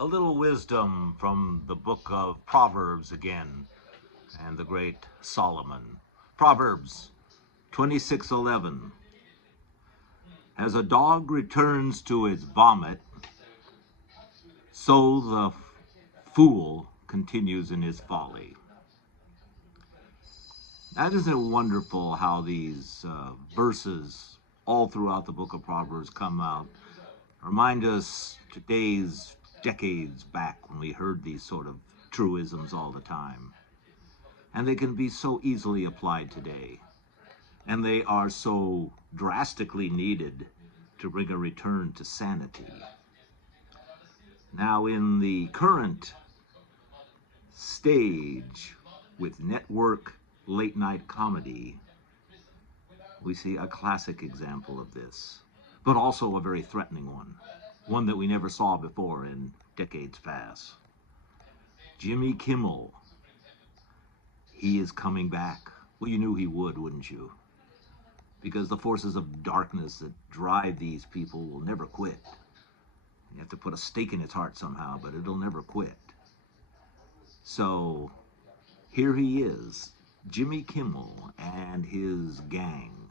A little wisdom from the book of Proverbs again, and the great Solomon. Proverbs 26:11. As a dog returns to its vomit, so the fool continues in his folly. That isn't it wonderful how these verses all throughout the book of Proverbs come out, remind us today's decades back when we heard these sort of truisms all the time. And they can be so easily applied today. And they are so drastically needed to bring a return to sanity. Now, in the current stage with network late night comedy, we see a classic example of this, but also a very threatening one that we never saw before in decades past. Jimmy Kimmel, he is coming back. Well, you knew he would, wouldn't you? Because the forces of darkness that drive these people will never quit. You have to put a stake in its heart somehow, but it'll never quit. So here he is, Jimmy Kimmel and his gang,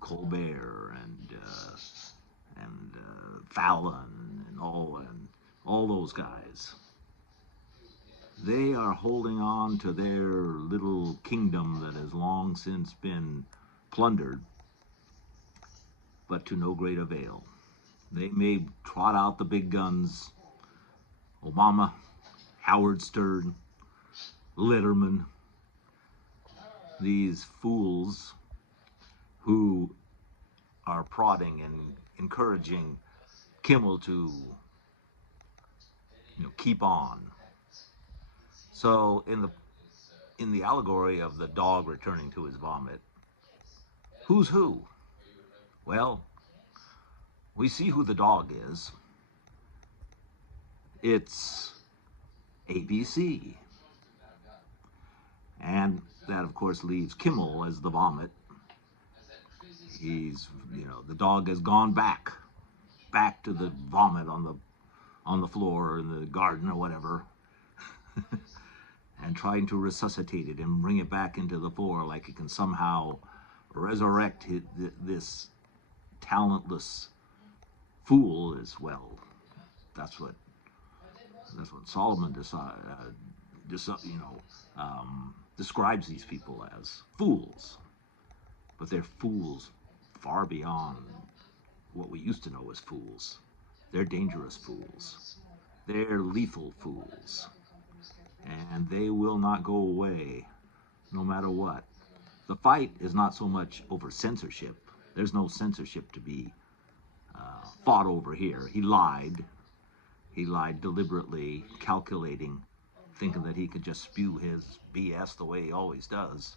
Colbert and Fallon and all those guys. They are holding on to their little kingdom that has long since been plundered, but to no great avail. They may trot out the big guns, Obama, Howard Stern, Letterman, these fools who are prodding and encouraging Kimmel to keep on. So in the allegory of the dog returning to his vomit, who's who? Well, we see who the dog is. It's ABC. And that, of course, leaves Kimmel as the vomit. The dog has gone back to the vomit on the floor or in the garden or whatever, and trying to resuscitate it and bring it back into the fore like it can somehow resurrect this talentless fool as well. That's what Solomon describes these people as fools, but they're fools far beyond what we used to know as fools. They're dangerous fools. They're lethal fools. And they will not go away no matter what. The fight is not so much over censorship. There's no censorship to be fought over here. He lied. He lied deliberately, calculating, thinking that he could just spew his BS the way he always does.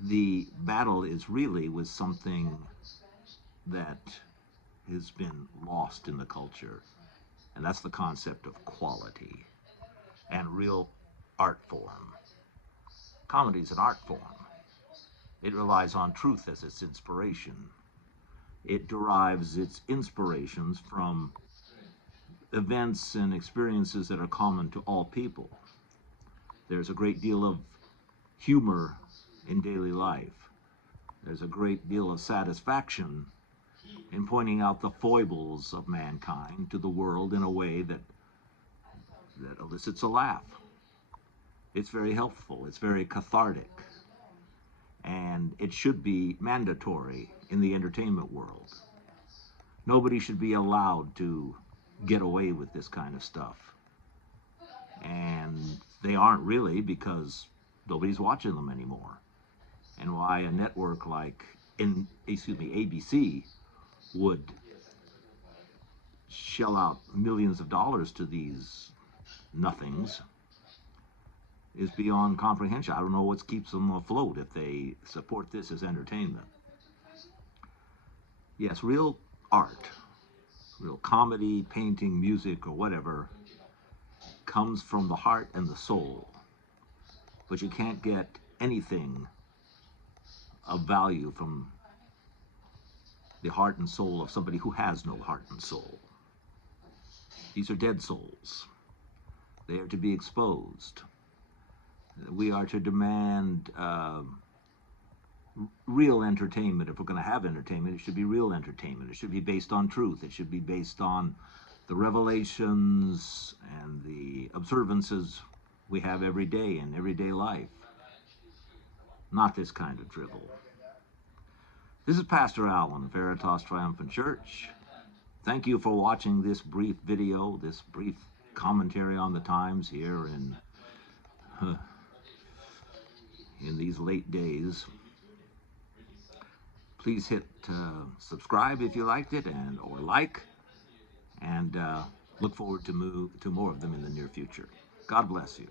The battle is really with something that has been lost in the culture, and that's the concept of quality and real art form. Comedy is an art form. It relies on truth as its inspiration. It derives its inspirations from events and experiences that are common to all people. There's a great deal of humor in daily life. There's a great deal of satisfaction in pointing out the foibles of mankind to the world in a way that elicits a laugh. It's very helpful. It's very cathartic. And it should be mandatory in the entertainment world. Nobody should be allowed to get away with this kind of stuff. And they aren't really, because nobody's watching them anymore. And why a network like ABC would shell out millions of dollars to these nothings is beyond comprehension. I don't know what keeps them afloat if they support this as entertainment. Yes, real art, real comedy, painting, music, or whatever, comes from the heart and the soul. But you can't get anything of value from the heart and soul of somebody who has no heart and soul. These are dead souls. They are to be exposed. We are to demand real entertainment. If we're going to have entertainment, it should be real entertainment. It should be based on truth. It should be based on the revelations and the observances we have every day in everyday life. Not this kind of drivel. This is Pastor Allen, Veritas Triumphant Church. Thank you for watching this brief video, this brief commentary on the times here in these late days. Please hit subscribe if you liked it, or like, and look forward to more of them in the near future. God bless you.